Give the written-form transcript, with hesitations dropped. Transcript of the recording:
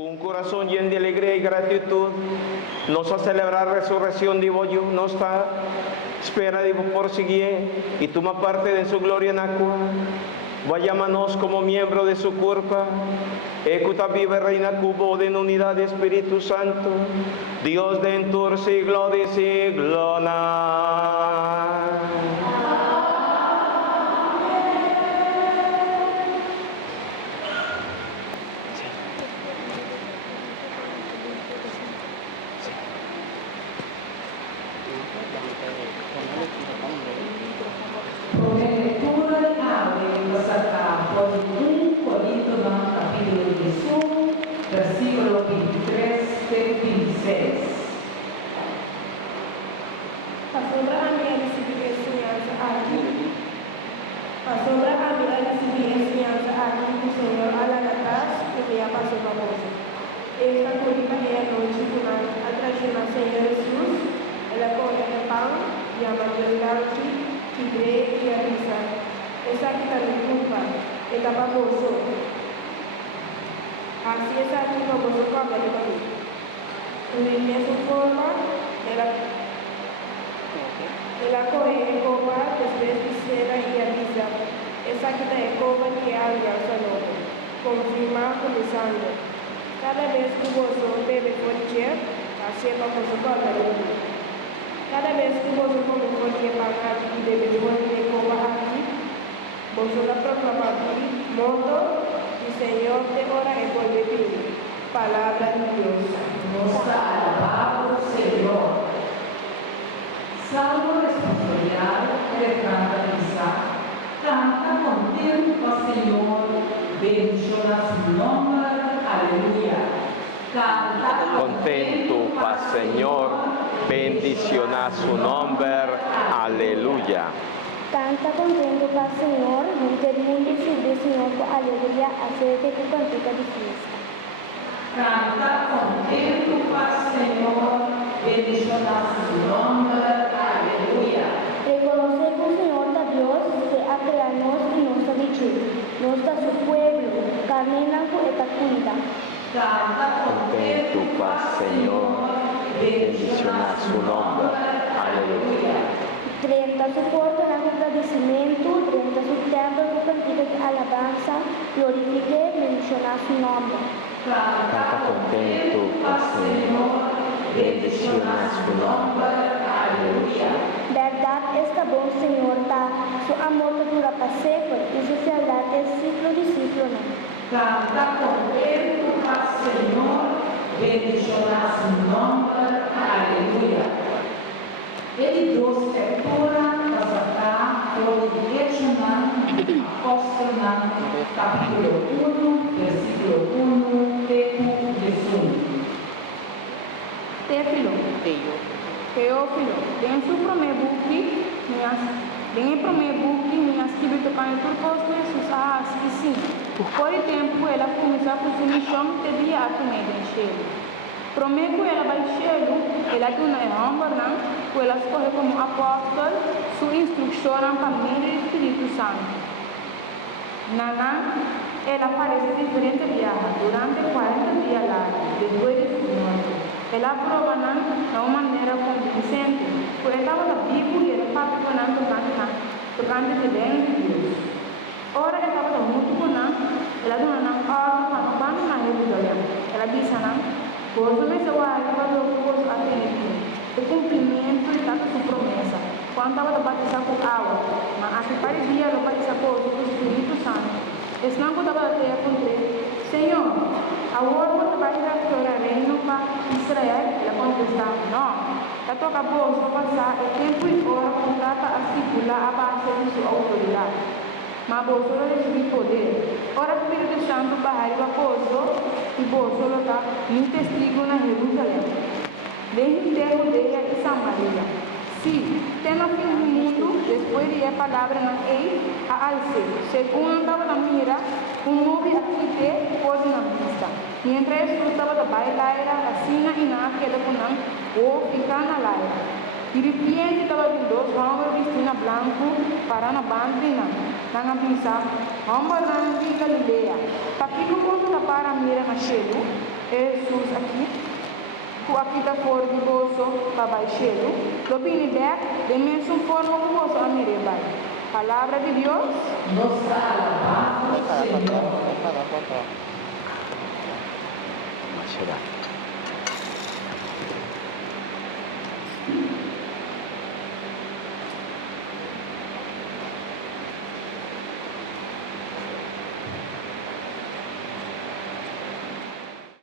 con un corazón lleno de alegría y gratitud, nos a celebrar la resurrección de Boyo, nos está espera de por seguir y toma parte de su gloria en agua. Vayámonos como miembro de su cuerpo, ecuta vive reina cubo en unidad de Espíritu Santo, Dios de en tu siglo de siglo. Lectura de ave sacar por 1 Corintios capítulo 11, versículo 23 e 26. Pastora a mí a recibir enseñanza aquí. Pastora a mí a recibir enseñanza aquí, el Señor a la atrás que me ha pasado famoso. Esta colina es noche final a traición al Señor Jesús, en la coge de pan, llamando el garchi, y cree y avisa. Esa que la disculpa, está famoso. Así es aquí famoso para el país. En su forma de la coge copa, después quisiera y avisa. Esa que la copa que alianza nuevo, confirma comenzando. Cada vez que vos bebe cualquier, así es famoso para el país. Cada vez que vos comes cualquier pan y bebes cualquier copa aquí, vos la proclamáis muerto y Señor te ora y vuelve vivir. Palabra de Dios. Nos ha alabado Señor. Salmo responsorial de canta misa. Canta contento, Señor. Bendición a su nombre. Aleluya. Canta Contento, paz, Señor, bendición a su nombre, aleluya. Canta contento para el Señor, del mundo sirve Señor, aleluya, acércate tu cantica de fiesta. Canta contento para el Señor, bendición a su nombre, aleluya. Reconocemos, Señor, a Dios que ha creado y nos ha dicho, nos da su pueblo, camina con esta cuida. Canta Contento, paz, Señor, bendición a su nombre, aleluya. 30 soporta el agradecimiento, 30 su templo con cantiga de alabanza, glorifique, menciona su nombre. Canta contento, paz, Señor, bendición a su nombre, aleluya. Verdad está bom, Señor, su amor dura para siempre y su fidelidad es ciclo de ciclo. Canta contento al Señor, bendición a su nombre, aleluya. Ele dos lectura para sacar por apóstolo capítulo 1, versículo 1, Teófilo, den su primer buque, minhas escrito para turcos Jesus assim sim. Por tempo ela começou a sua missão de dia a comer encheu. Prometo ela vai encheu, ela dona é hamburnan, ela escolhe como apóstolo, sua instrução para o Espírito Santo. Nana, ela aparece diferente viaja durante 40 dias lá, depois de sua morte. Ela prova de uma maneira convincente, porque ela estava na Bíblia e ela estava tocando de dentro de Deus. Ora, ela estava muito boa, ela deu uma ordem para não banhar na Jerusalém. Ela disse, pois o Messias vai o atender o cumprimento da sua promessa. Quando estava batizado com água, mas a que parecia ela batizou com o Espírito Santo. Esse não estava até acontecer. Senhor, agora você vai restaurar o reino para Israel? Ela contestou, não. Já toca boa só passar o tempo e hora para a circular a base de sua autoridade. Mas você não recebeu poder. Ora, o Espírito Santo vai para o e você está em testigo na Jerusalém. Desde a Judeia e Samaria. Sim, tem no fim do mundo, depois de a palavra na ei, a alce. Segundo estava na mira, novo aqui de pode na vista. Mientras estava da bailar, assim e na queda com não, ou ficar na laia. De repente estava vindo dois homens vestidos branco para na bandina. Não pensar, homem branco de Galileia. Para que não posso para a mira na cheio? Jesus aqui. O aqui está fora de bolso para baixar. Lo pini back, de mesma forma que você a mereba. Palavra de Deus. Nós alabamos o Senhor. Será?